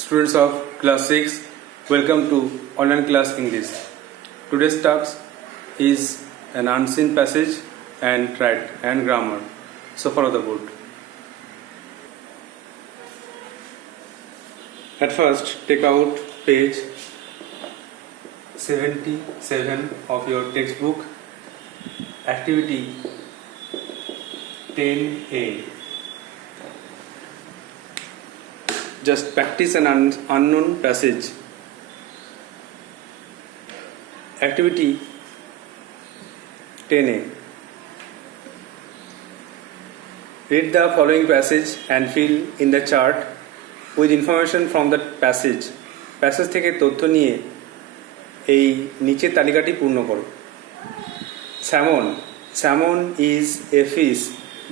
Students of class 6, welcome to online class English. Today's task is an unseen passage and write and grammar. So follow the board. At first, take out page 77 of your textbook, activity 10A. Just practice an unknown passage. Activity 10A. Read the following passage and fill in the chart with information from the passage. Passage থেকে তথ্য নিয়ে এই নিচের তালিকাটি পূর্ণ করো। Salmon is a fish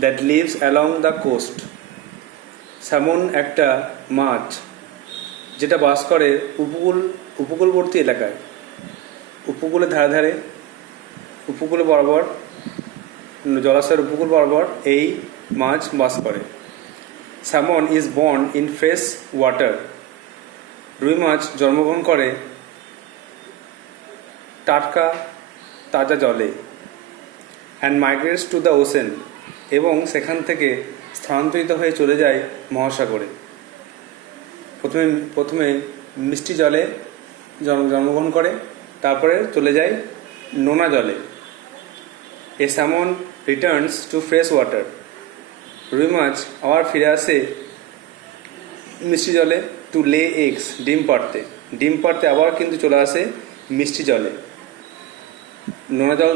that lives along the coast. Salmon একটা মাছ যেটা বাস করে উপকূলবর্তী এলাকায়, উপকূলের ধারে ধারে, উপকূল বরাবর, জলাশয়ের উপকূল বরাবর এই মাছ বাস করে। Salmon is born in fresh water. রুই মাছ জন্মগ্রহণ করে টাটকা তাজা জলে। অ্যান্ড মাইগ্রেটস টু দ্য ওশেন, এবং সেখান থেকে স্থানান্তরিত হয়ে চলে যায় মহাসাগরে। প্রথমে মিষ্টি জলে জন্মগ্রহণ করে, তারপরে চলে যায় নোনা জলে। A salmon returns to fresh water. রুই মাছ আবার ফিরে আসে মিষ্টি জলে টু লে এগস, ডিম পাড়তে আবার কিন্তু চলে আসে মিষ্টি জলে।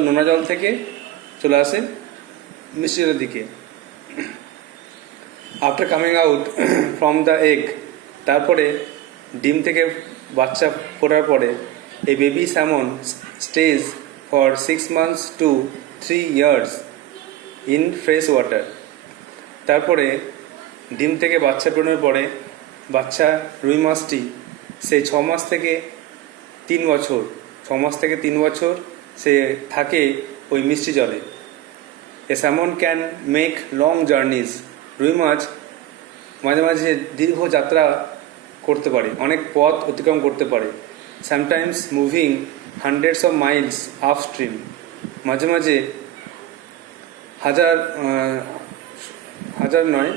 নোনা জল থেকে চলে আসে মিষ্টি জলের দিকে। After coming out from the egg, তারপরে ডিম থেকে বাচ্চা ফোটার পরে এই baby salmon stage for 6 months to 3 years in fresh water. তারপরে ডিম থেকে বাচ্চা বেরোনোর পরে বাচ্চা রুই মাছটি সেই 6 মাস থেকে 3 বছর সে থাকে ওই মিষ্টি জলে। A salmon can make long journeys. রুই মাছ মাঝে মাঝে দীর্ঘ যাত্রা করতে পারে, অনেক পথ অতিক্রম করতে পারে। Sometimes moving hundreds of Miles upstream. মাঝে মাঝে হাজার নয়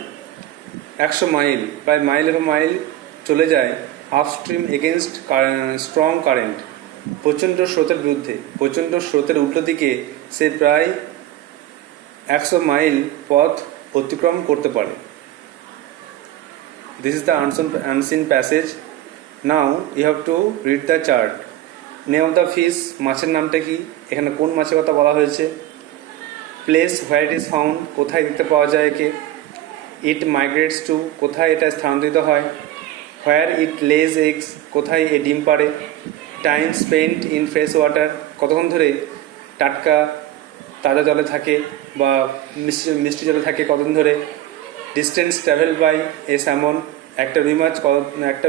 100 মাইল, প্রায় মাইলের মাইল চলে যায় আপস্ট্রিম এগেনস্ট স্ট্রং কারেন্ট। প্রচণ্ড স্রোতের বিরুদ্ধে, প্রচণ্ড স্রোতের উল্টো দিকে সে প্রায় 100 মাইল পথ অতিক্রম করতে পারে। This is the unseen passage. Now you have to read the chart. Name of the fish, মাছের নামটা কি, এখানে কোন মাছের কথা বলা হয়েছে। Place where it is found, কোথায় দেখতে পাওয়া যায় একে। It migrates to, কোথায় এটা স্থানান্তরিত হয়। Where it lays eggs, কোথায় এ ডিম পাড়ে। Time spent in fresh water, কতক্ষণ ধরে টাটকা তাজা জলে থাকে বা মিষ্টি জলে থাকে কতদিন ধরে। Distance travel by a salmon, একটা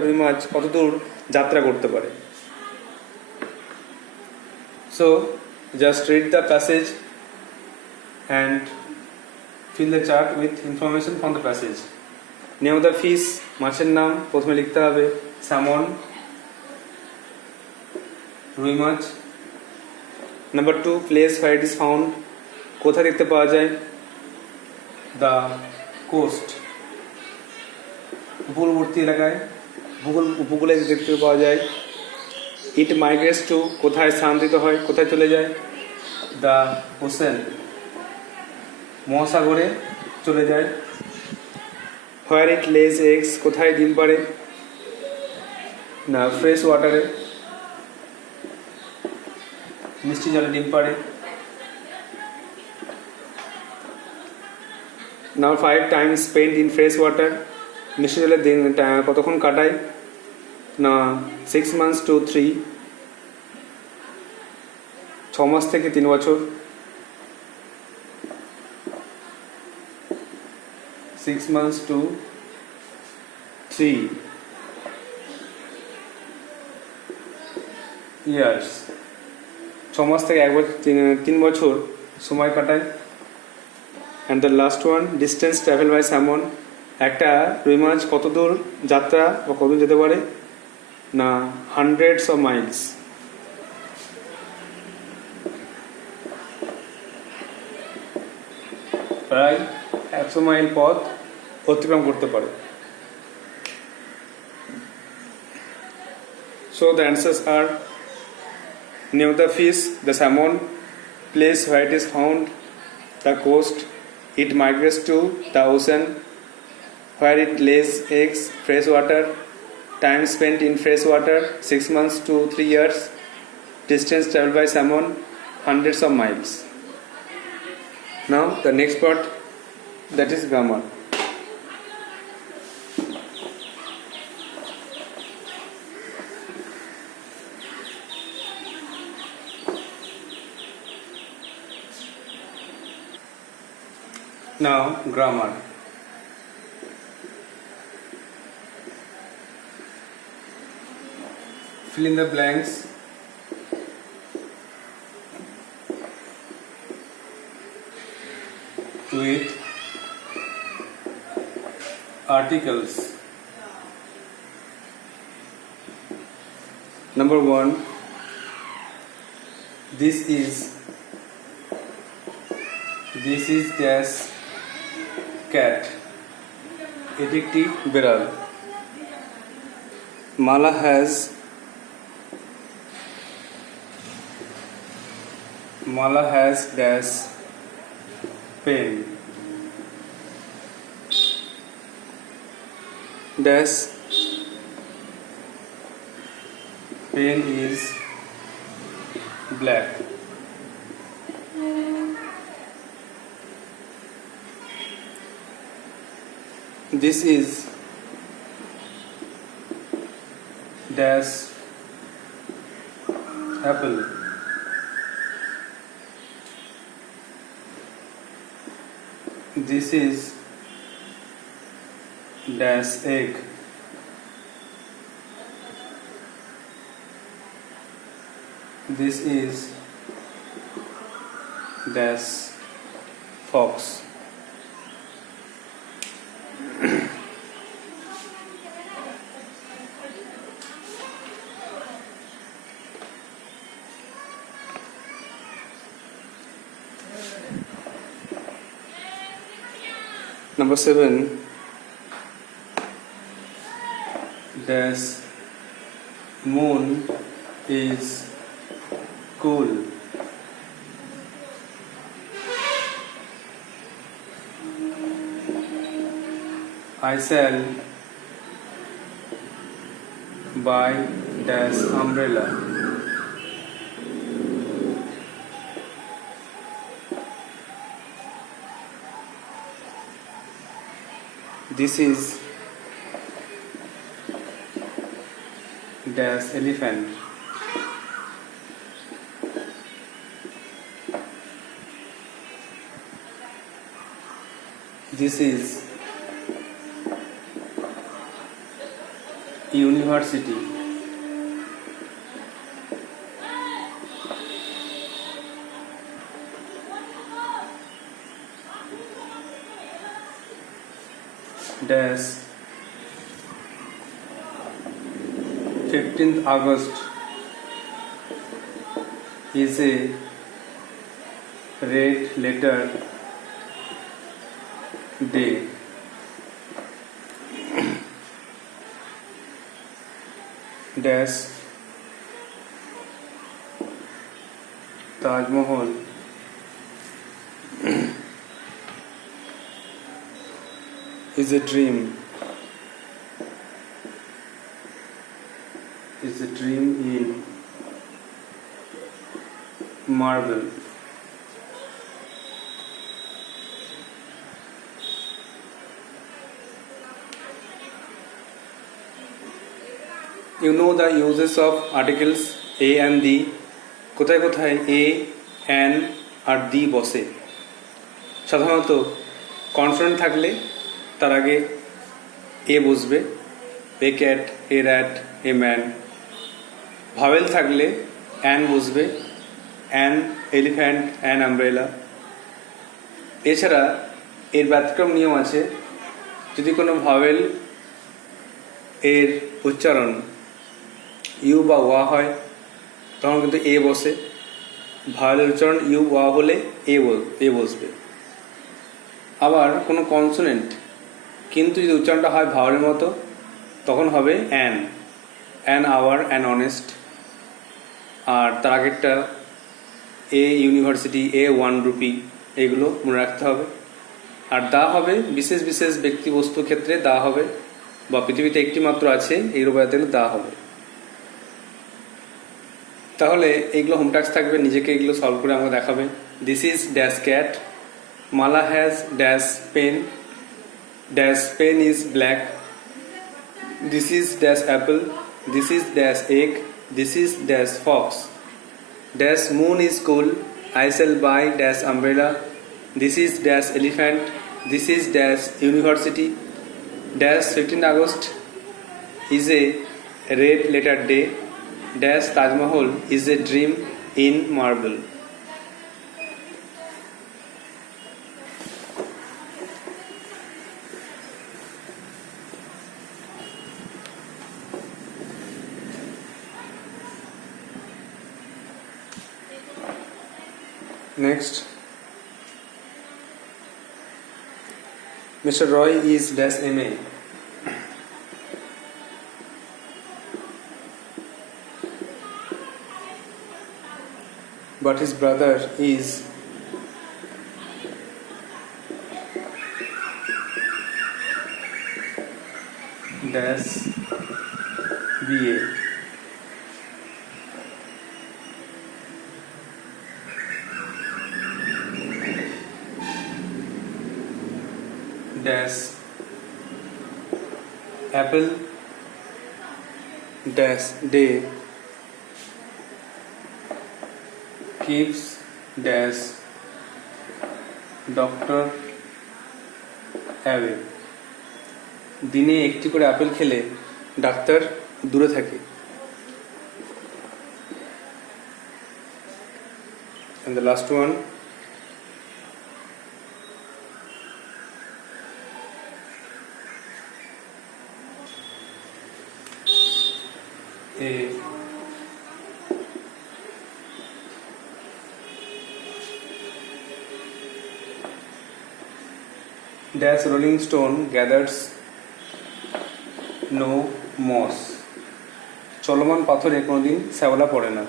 রুই মাছ কত দূর যাত্রা করতে পারে। So just read the passage and fill the chart with information from the passage. Name of the fish, মাছের নাম প্রথমে লিখতে হবে স্যামন, রুই মাছ। Number 2, place where it is found, কোথায় দেখতে পাওয়া যায়। দ্য কোস্ট, উপকূলবর্তী এলাকায়, উপকূলে দেখতে পাওয়া যায়। ইট মাইগ্রেটস টু, কোথায় স্থানান্তরিত হয়, কোথায় চলে যায়। দ্য ওশেন, মহাসাগরে চলে যায়। হোয়ার ইট লেজ এগস, কোথায় ডিম পাড়ে, না ফ্রেশ ওয়াটারে, মিষ্টি জলে ডিম পাড়ে। নাম্বার 5, time spend in fresh water, মিষ্টি জলে কতক্ষণ কাটায়, না 6 months to 3, 6 মাস থেকে 3 বছর। 6 months to 3 years, 6 মাস থেকে 3 বছর সময় কাটায়। And the last one, distance traveled by salmon, একটা রুই মাছ কত দূর যাত্রা বা কত দূর যেতে পারে? না, হান্ড্রেডস অফ মাইলস। প্রায় 100 মাইল পথ অতিক্রম করতে পারে। So the answers are: name of the fish, the salmon; place where it is found, the coast; it migrates to the ocean; where it lays eggs, fresh water; time spent in fresh water, 6 months to 3 years; distance traveled by salmon, hundreds of miles. Now the next part, that is grammar. Now grammar. Fill in the blanks. With articles. Number 1, this is dash cat, এটি একটি বিড়াল। Mala has dash pen, dash pen is black. This is dash apple. This is dash egg. This is dash fox. Number 7, dash moon is cool. I shall buy dash umbrella. This is dash elephant. This is university. Dash 15th August is a red letter day. Dash Taj Mahal is a dream. Is a dream in marble. You know the uses of articles a and the. কোথায় কোথায় a and আর the বসে? সাধারণত কনসোনেন্ট থাকলে তার আগে এ বসবে, এ cat, a rat, a man. Vowel থাকলে অ্যান বসবে, অ্যান এলিফ্যান্ট, অ্যান আমব্রেলা। এছাড়া এর ব্যতিক্রম নিয়ম আছে, যদি কোনো ভাওয়েল এর উচ্চারণ ইউ বা ওয়া হয় তখন কিন্তু এ বসে, ভাওয়েলের উচ্চারণ ইউ ওয়া হলে এ বসবে। আবার কোনো কনসোনেন্ট কিন্তু যদি উচ্চারণটা হয় ভাওয়েলের মতো তখন হবে অ্যান আওয়ার, অ্যান অনেস্ট। আর তার আগেরটা এ ইউনিভার্সিটি, এ 1 রুপি, এগুলো মনে রাখতে হবে। আর দা হবে বিশেষ বিশেষ ব্যক্তি বস্তু ক্ষেত্রে দা হবে, বা পৃথিবীতে একটি মাত্র আছে এই রূপায়তে দা হবে। তাহলে এইগুলো হোম টাস্ক থাকবে, নিজেকে এগুলো সলভ করে আমাকে দেখাবে। This is dash cat, Mala has dash pen is black, this is dash apple, this is dash egg, this is dash fox, dash moon is cool, I shall buy dash umbrella, this is dash elephant, this is dash university, dash 15 August is a red letter day, dash Taj Mahal is a dream in marble. Next, Mr. Roy is dash MA. But his brother is dash BA. Dash apple dash day keeps dash doctor away. দিনে একটি করে আপেল খেলে ডাক্তার দূরে থাকে। And the last one, a dash rolling stone gathers no moss. চলমান পাথরে কোনোদিন শ্যাওলা পড়ে না।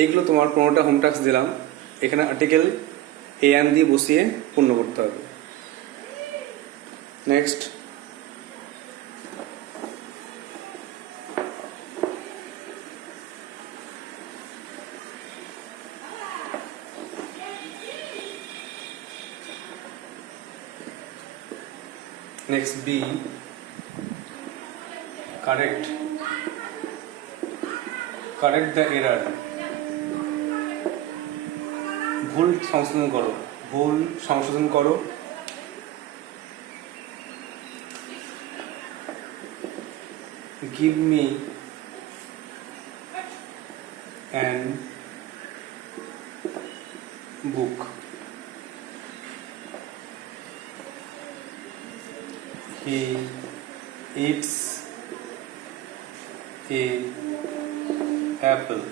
এইগুলো তোমার 15টা হোম টাস্ক দিলাম, এখানে আর্টিকেল এ অ্যান দিয়ে বসিয়ে পূর্ণ করতে হবে। Next, next B, correct the error. ভুল সংশোধন করো। Give me an book. He eats a apple.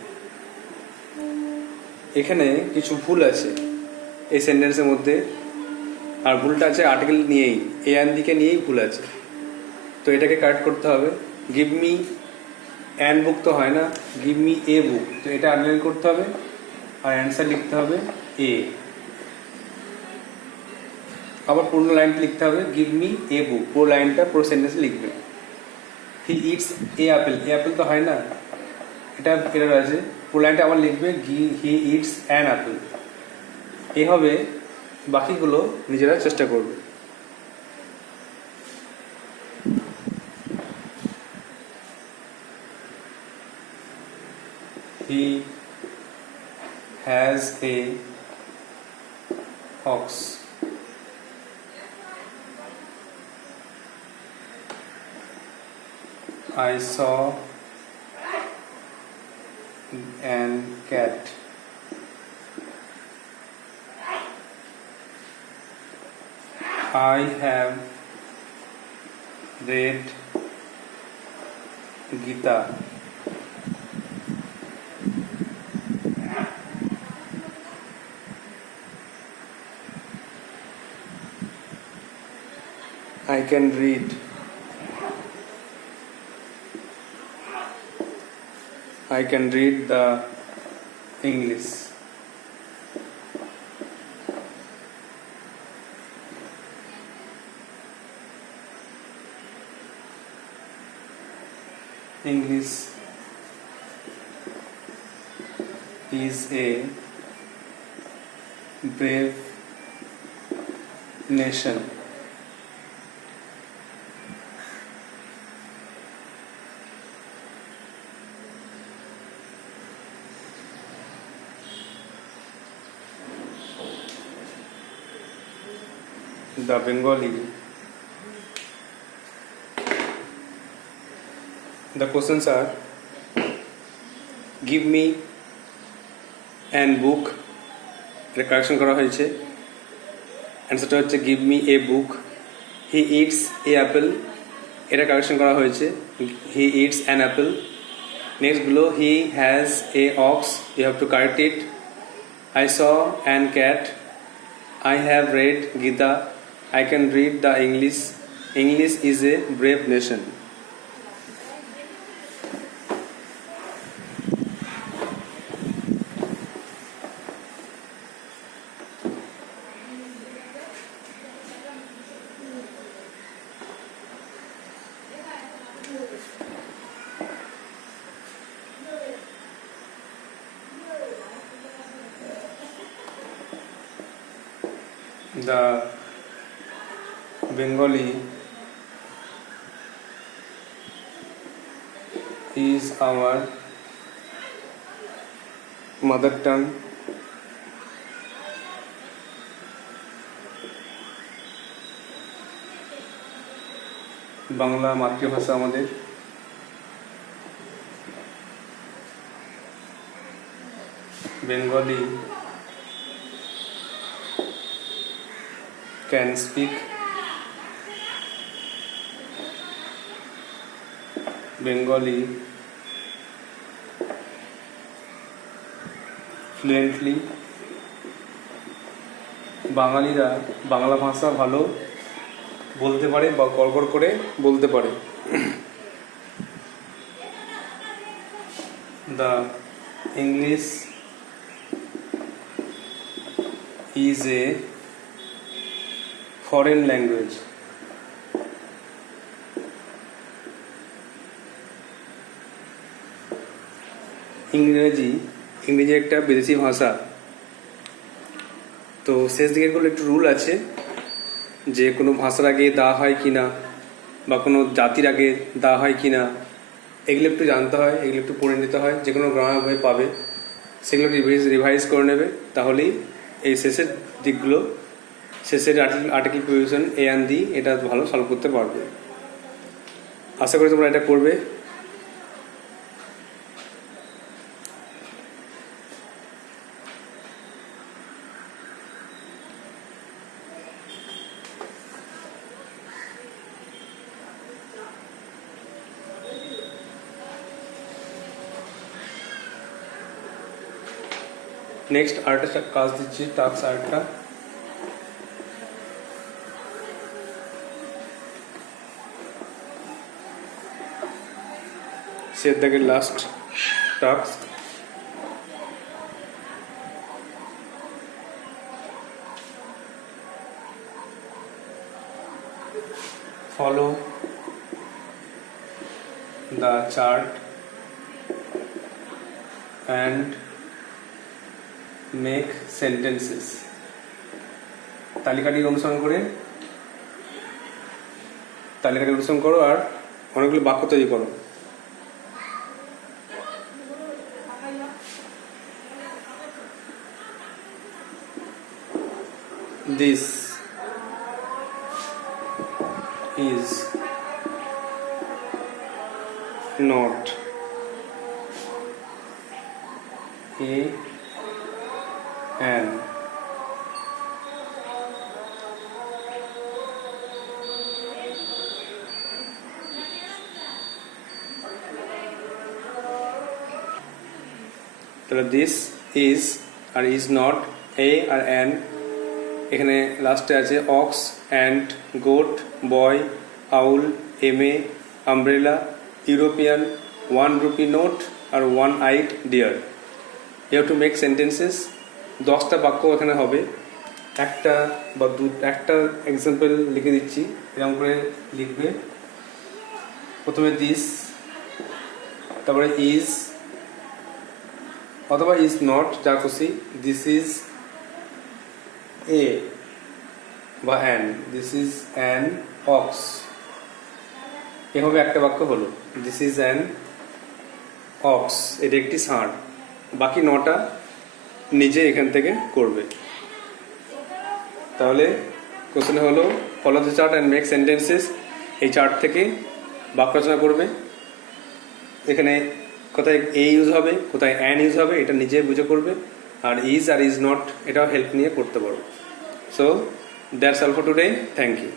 এখানে কিছু ভুল আছে এই সেন্টেন্সের মধ্যে, আর ভুলটা আছে আর্টিকেল নিয়েই, এ অ্যান দিকে নিয়েই ভুল আছে, তো এটাকে কারেক্ট করতে হবে। গিভ মি অ্যান বুক তো হয় না, গিভ মি এ বুক, তো এটা আন্ডারলাইন করতে হবে আর অ্যান্সার লিখতে হবে এ। আবার পুরো লাইনটা লিখতে হবে, গিভ মি এ বুক, পুরো লাইনটা পুরো সেন্টেন্সে লিখবে। হি ইটস এ অ্যাপেল, এ অ্যাপেল তো হয় না, এটা এরর আছে, পুরো লাইনটা আবার লিখবে হি ইটস অ্যান অ্যাপেল। এ হবে, বাকিগুলো নিজেরা চেষ্টা করবে। He has a ox. I saw an cat. I have read Gita. I can read. I can read the English. English is a brave nation. The Bengali. The questions are: give me an book. এটা কারেকশন করা হয়েছে। অ্যান্সারটা হচ্ছে give me a book. He eats a apple. এটা কারেকশন করা হয়েছে। He eats an apple. Next below, he has a ox. You have to correct it. I saw an cat. I have read Gita. I can read the English. English is a brave nation. The Bengali is our mother tongue. Bangla মাতৃভাষা আমাদের। Bengali can speak. Bengali fluently. বাঙালিরা বাংলা ভাষা ভালো বলতে পারে বা গড়গড় করে বলতে পারে। The English is a foreign language. ইংরেজি একটা বিদেশি ভাষা। তো শেষ দিকেরগুলো একটু রুল আছে যে কোনো ভাষার আগে দেওয়া হয় কি না বা কোনো জাতির আগে দেওয়া হয় কি না, এগুলো একটু জানতে হয়, এগুলো একটু পড়ে নিতে হয়। যে কোনো গ্রামার বই পাবে, সেগুলো রিভাইজ করে নেবে, তাহলেই এই শেষের দিকগুলো, শেষের article preposition A and the, এটা ভালো সলভ করতে পারবে। আশা করি তোমরা এটা করবে। নেক্সট আরেকটা কাজ দিচ্ছি, টাস্ক আরেকটা। শেষ দাগের last task, follow the chart and make sentences. তালিকাটি অনুসরণ করো আর অনেকগুলো বাক্য তৈরি করো। This is not an তাহলে দিস ইজ আর ইজ নট, এ আর অ্যান, এখানে লাস্টে আছে ox, ant, goat, boy, owl, MA, umbrella, European, 1 rupee note আর 1 eyed deer. You have to make sentences. 10টা বাক্য এখানে হবে, একটা বা একটা এক্সাম্পল লিখে দিচ্ছি, এরকম করে লিখবে। প্রথমে দিস, তারপরে ইজ অথবা ইজ নট, যা খুশি। দিস ইজ এ বা an, this is an ox, এভাবে একটা বাক্য হলো। দিস ইজ অ্যান অক্স, এটা একটি ষাঁড়। বাকি 9টা নিজে এখান থেকে করবে। তাহলে কোশ্চেন হলো follow the chart and make sentences. এই চার্ট থেকে বাক্য রচনা করবে। এখানে কোথায় এ ইউজ হবে, কোথায় অ্যান ইউজ হবে, এটা নিজে বুঝে করবে। আর ইজ নট এটাও হেল্প নিয়ে করতে পারো। So that's all for today. Thank you.